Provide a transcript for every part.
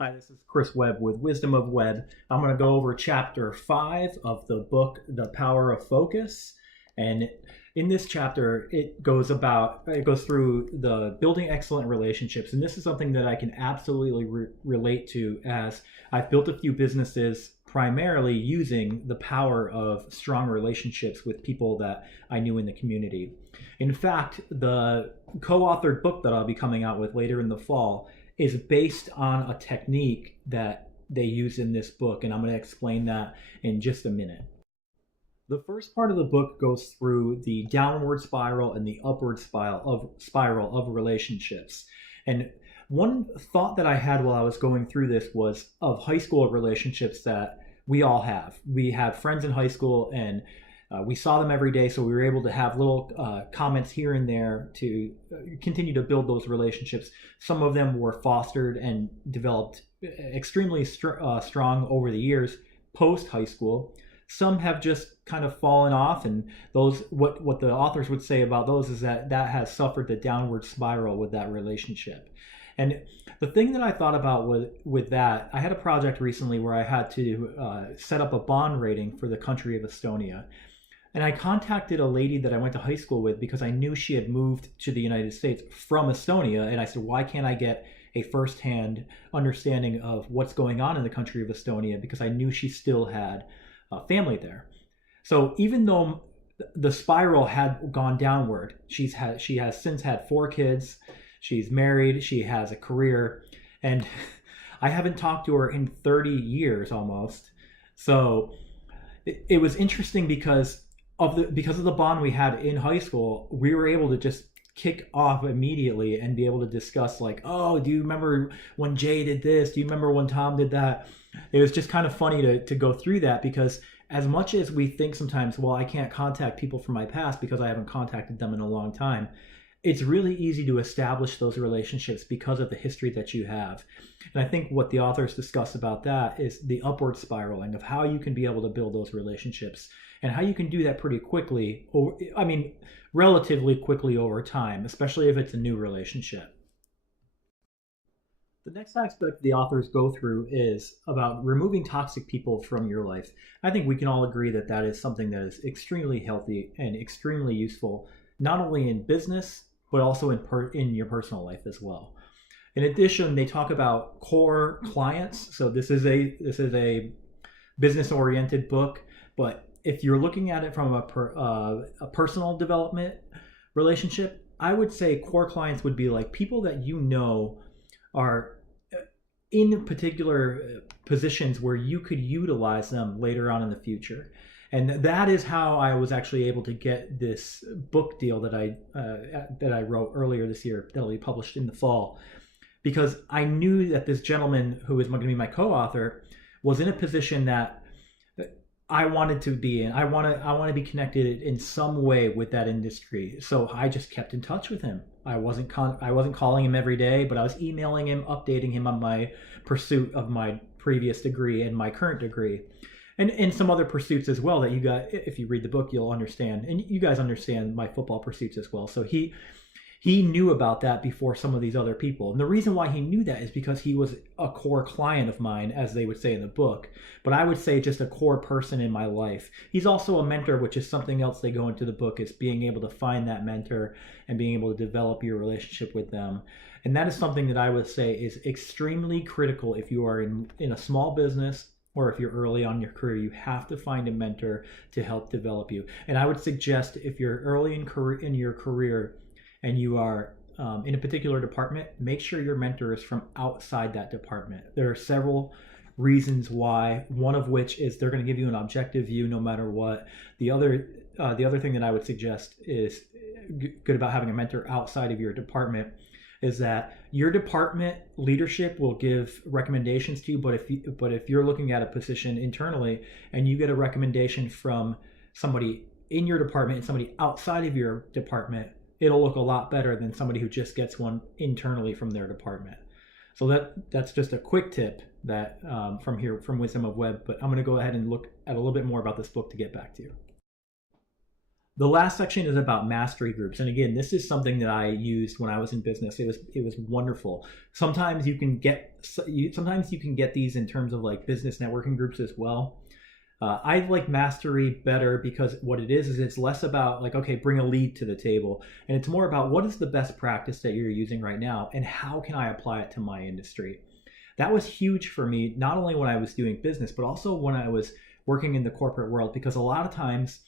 Hi, this is Chris Webb with Wisdom of Webb. I'm going to go over chapter 5 of the book, The Power of Focus. And in this chapter, it goes through the building excellent relationships. And this is something that I can absolutely relate to, as I've built a few businesses primarily using the power of strong relationships with people that I knew in the community. In fact, the co-authored book that I'll be coming out with later in the fall is based on a technique that they use in this book, and I'm going to explain that in just a minute. The first part of the book goes through the downward spiral and the upward spiral of relationships. And one thought that I had while I was going through this was of high school relationships that we all have. We have friends in high school, and we saw them every day, so we were able to have little comments here and there to continue to build those relationships. Some of them were fostered and developed extremely strong over the years post high school. Some have just kind of fallen off, and those what the authors would say about those is that has suffered the downward spiral with that relationship. And the thing that I thought about with that, I had a project recently where I had to set up a bond rating for the country of Estonia. And I contacted a lady that I went to high school with because I knew she had moved to the United States from Estonia. And I said, why can't I get a firsthand understanding of what's going on in the country of Estonia? Because I knew she still had family there. So even though the spiral had gone downward, she has since had 4 kids. She's married. She has a career. And I haven't talked to her in 30 years almost. So it was interesting because of the bond we had in high school. We were able to just kick off immediately and be able to discuss, like, oh, do you remember when Jay did this? Do you remember when Tom did that? It was just kind of funny to go through that, because as much as we think sometimes, well, I can't contact people from my past because I haven't contacted them in a long time, it's really easy to establish those relationships because of the history that you have. And I think what the authors discuss about that is the upward spiraling of how you can be able to build those relationships, and how you can do that pretty quickly, or I mean, relatively quickly over time, especially if it's a new relationship. The next aspect the authors go through is about removing toxic people from your life. I think we can all agree that that is something that is extremely healthy and extremely useful, not only in business, but also in your personal life as well. In addition, they talk about core clients. So this is a business-oriented book, but if you're looking at it from a personal development relationship, I would say core clients would be like people that you know are in particular positions where you could utilize them later on in the future. And that is how I was actually able to get this book deal that I wrote earlier this year that'll be published in the fall, because I knew that this gentleman who is going to be my co-author was in a position that I wanted to be in. I want to be connected in some way with that industry. So I just kept in touch with him. I wasn't calling him every day, but I was emailing him, updating him on my pursuit of my previous degree and my current degree, and some other pursuits as well that you got. If you read the book, you'll understand, and you guys understand my football pursuits as well. So he knew about that before some of these other people. And the reason why he knew that is because he was a core client of mine, as they would say in the book. But I would say just a core person in my life. He's also a mentor, which is something else they go into the book, is being able to find that mentor and being able to develop your relationship with them. And that is something that I would say is extremely critical if you are in a small business, or if you're early on in your career. You have to find a mentor to help develop you. And I would suggest, if you're early in your career, and you are in a particular department, make sure your mentor is from outside that department. There are several reasons why, one of which is they're going to give you an objective view no matter what. The other thing that I would suggest is good about having a mentor outside of your department is that your department leadership will give recommendations to you, but if you're looking at a position internally and you get a recommendation from somebody in your department and somebody outside of your department, it'll look a lot better than somebody who just gets one internally from their department. So that's just a quick tip that from Wisdom of Webb. But I'm going to go ahead and look at a little bit more about this book to get back to you. The last section is about mastery groups, and again, this is something that I used when I was in business. It was wonderful. Sometimes you can get these in terms of like business networking groups as well. I like mastery better because what it is it's less about like, okay, bring a lead to the table, and it's more about what is the best practice that you're using right now and how can I apply it to my industry. That was huge for me, not only when I was doing business, but also when I was working in the corporate world, because a lot of times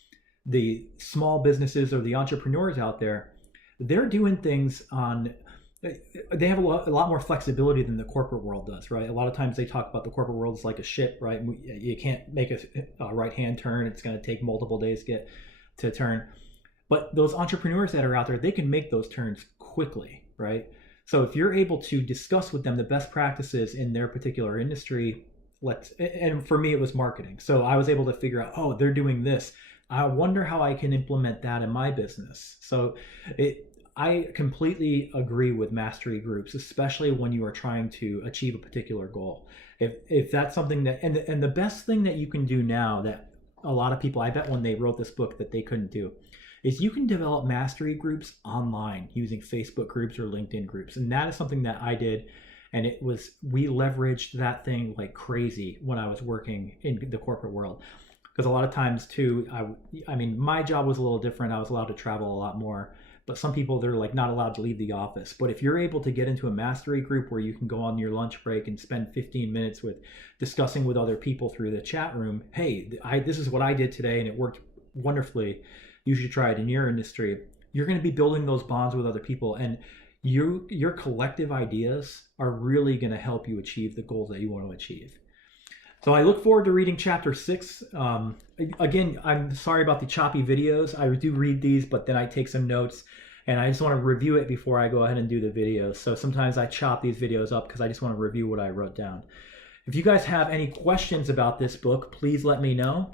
the small businesses or the entrepreneurs out there, they're doing things on, they have a lot more flexibility than the corporate world does, right? A lot of times they talk about the corporate world as like a ship, right? You can't make a right-hand turn. It's going to take multiple days to get to turn. But those entrepreneurs that are out there, they can make those turns quickly, right? So if you're able to discuss with them the best practices in their particular industry, and for me, it was marketing. So I was able to figure out, oh, they're doing this. I wonder how I can implement that in my business. So I completely agree with mastery groups, especially when you are trying to achieve a particular goal. If that's something that, and the best thing that you can do now that a lot of people, I bet when they wrote this book that they couldn't do, is you can develop mastery groups online using Facebook groups or LinkedIn groups. And that is something that I did. And we leveraged that thing like crazy when I was working in the corporate world. Because a lot of times too, I mean, my job was a little different. I was allowed to travel a lot more, but some people, they're like not allowed to leave the office. But if you're able to get into a mastery group where you can go on your lunch break and spend 15 minutes with discussing with other people through the chat room, hey, this is what I did today and it worked wonderfully. You should try it in your industry. You're going to be building those bonds with other people, and your collective ideas are really going to help you achieve the goals that you want to achieve. So I look forward to reading chapter 6. Again, I'm sorry about the choppy videos. I do read these, but then I take some notes, and I just want to review it before I go ahead and do the videos. So sometimes I chop these videos up because I just want to review what I wrote down. If you guys have any questions about this book, please let me know.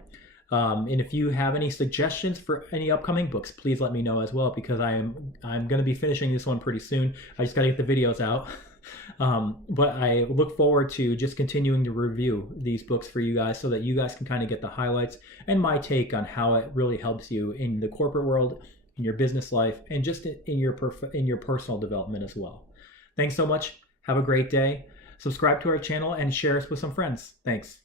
And if you have any suggestions for any upcoming books, please let me know as well, because I'm going to be finishing this one pretty soon. I just got to get the videos out. But I look forward to just continuing to review these books for you guys so that you guys can kind of get the highlights and my take on how it really helps you in the corporate world, in your business life, and just in your personal development as well. Thanks so much. Have a great day. Subscribe to our channel and share us with some friends. Thanks.